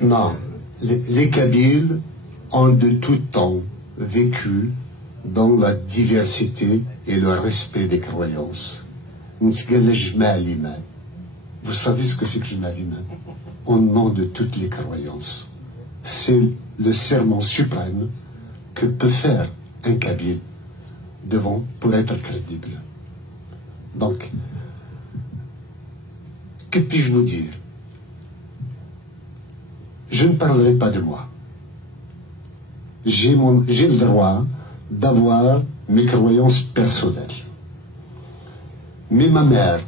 Non, les Kabyles ont de tout temps vécu dans la diversité et le respect des croyances. Vous savez ce que c'est que Jma l'Iman? Au nom de toutes les croyances. C'est le serment suprême que peut faire un Kabyle devant pour être crédible. Donc, que puis-je vous dire? Je ne parlerai pas de moi. J'ai le droit d'avoir mes croyances personnelles. Mais ma mère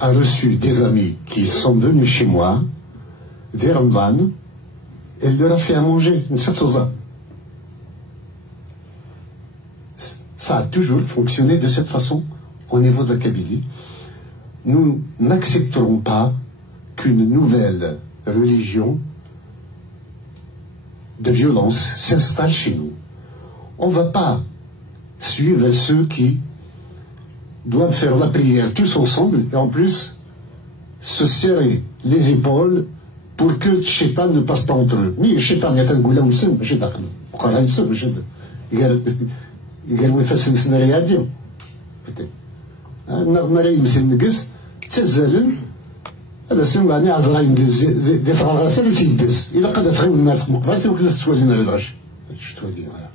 a reçu des amis qui sont venus chez moi, des Ramadan, elle leur a fait à manger une satouza. Ça a toujours fonctionné de cette façon au niveau de la Kabylie. Nous n'accepterons pas qu'une nouvelle religion de violence s'installe chez nous. On ne va pas suivre ceux qui doivent faire la prière tous ensemble et en plus se serrer les épaules pour que le shaitan ne passe pas entre eux. Mais le shaitan est un goulam sim, je d'accord. Pourquoi il sim, je il a fait une réaction. Peut-être. نغمري يمثل نقص تزالن هذا سن يعني عزراين دي فرغات اللي تيدز إلا قد تغيب الناس في مقبرتي وكلا تسوالين على العش تسوالين على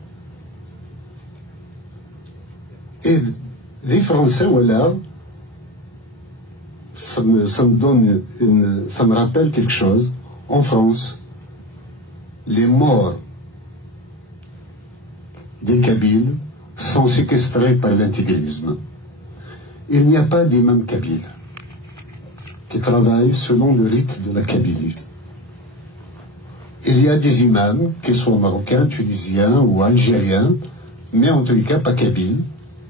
et des Français voilà ça me rappelle quelque chose. En France, les morts des Kabyles sont séquestrés par l'intégrisme. Il n'y a pas d'imam kabyle qui travaillent selon le rite de la Kabylie. Il y a des imams qui sont marocains, tunisiens ou algériens, mais en tous les cas pas kabyles,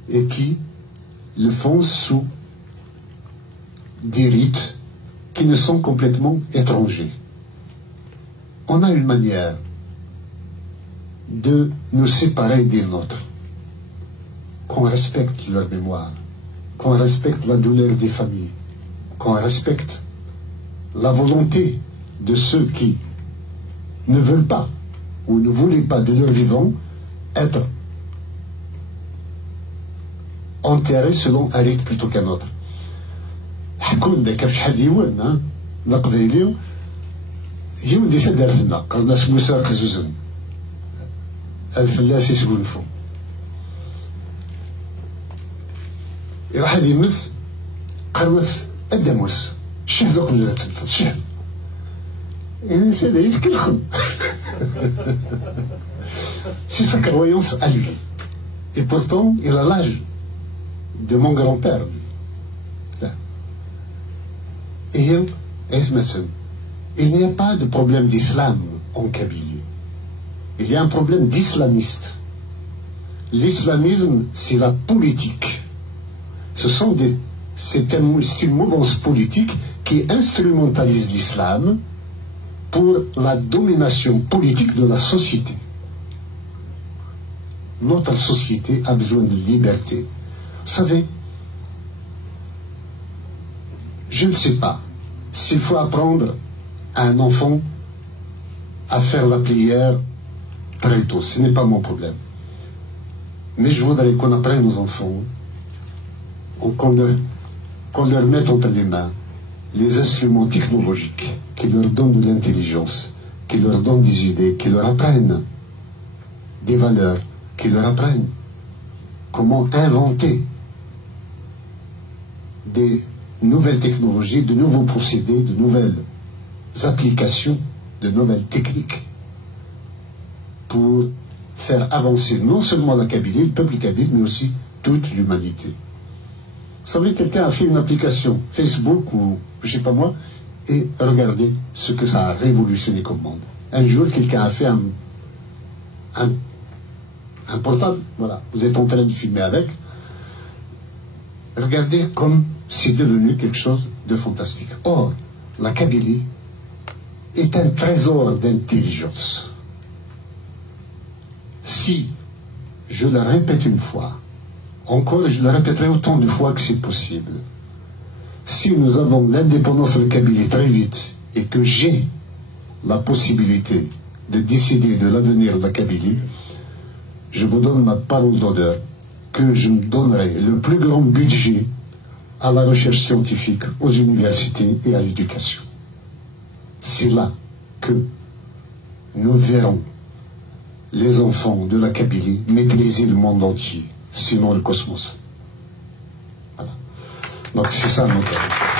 et qui le font sous des rites qui ne sont complètement étrangers. On a une manière de nous séparer des nôtres, qu'on respecte leur mémoire, qu'on respecte la douleur des familles, qu'on respecte la volonté de ceux qui ne veulent pas ou ne voulaient pas de leur vivant être enterrés selon un rite plutôt qu'un autre. حكون كيف شحال ديوان القبايلي يجيو دي دارتنا قال ناس موسى قزوزن الفلاس يسقونفو يروح هذا يمث قرنت الداموس شهد قبل لا تنفذ شهد الانسان يتكلخم c'est sa croyance à lui et pourtant il a l'âge de mon grand-père. Et il n'y a pas de problème d'islam en Kabylie. Il y a un problème d'islamiste. L'islamisme, c'est la politique. C'est une mouvance politique qui instrumentalise l'islam pour la domination politique de la société. Notre société a besoin de liberté. Vous savez, je ne sais pas s'il faut apprendre à un enfant à faire la prière très tôt. Ce n'est pas mon problème. Mais je voudrais qu'on apprenne aux enfants, qu'on leur mette entre les mains les instruments technologiques qui leur donnent de l'intelligence, qui leur donnent des idées, qui leur apprennent des valeurs, qui leur apprennent comment inventer des nouvelles technologies, de nouveaux procédés, de nouvelles applications, de nouvelles techniques pour faire avancer non seulement la Kabylie, le peuple kabyle, mais aussi toute l'humanité. Vous savez, quelqu'un a fait une application Facebook ou je sais pas moi, et regardez ce que ça a révolutionné comme monde. Un jour, quelqu'un a fait un portable, voilà, vous êtes en train de filmer avec. Regardez comme c'est devenu quelque chose de fantastique. Or, la Kabylie est un trésor d'intelligence. Si, je le répète une fois, encore, je le répéterai autant de fois que c'est possible, si nous avons l'indépendance de la Kabylie très vite et que j'ai la possibilité de décider de l'avenir de la Kabylie, je vous donne ma parole d'honneur que je me donnerai le plus grand budget à la recherche scientifique, aux universités et à l'éducation. C'est là que nous verrons les enfants de la Kabylie maîtriser le monde entier, sinon le cosmos. Voilà. Donc c'est ça notre